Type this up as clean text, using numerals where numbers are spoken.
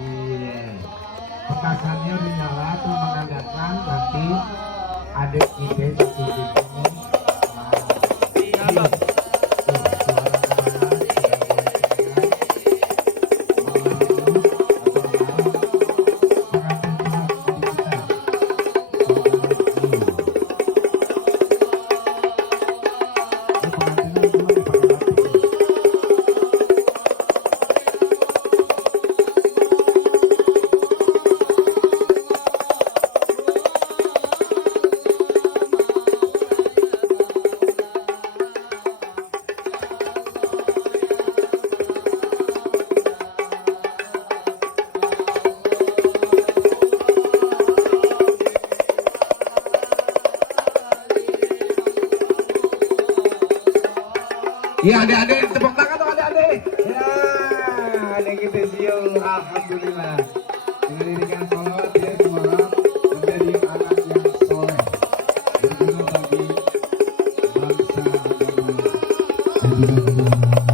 Iya. Petasannya dinyala tuh menandakan nanti adik kita di sini. Iya. Tuh, suara kemana? Iya adik-adik, tepuk tangan dong adik-adik. Ya, adik kita siung, alhamdulillah. Dengan dirikan salawat ya semoga menjadi anak yang soleh, berguna bagi bangsa, agama, dan juga negara.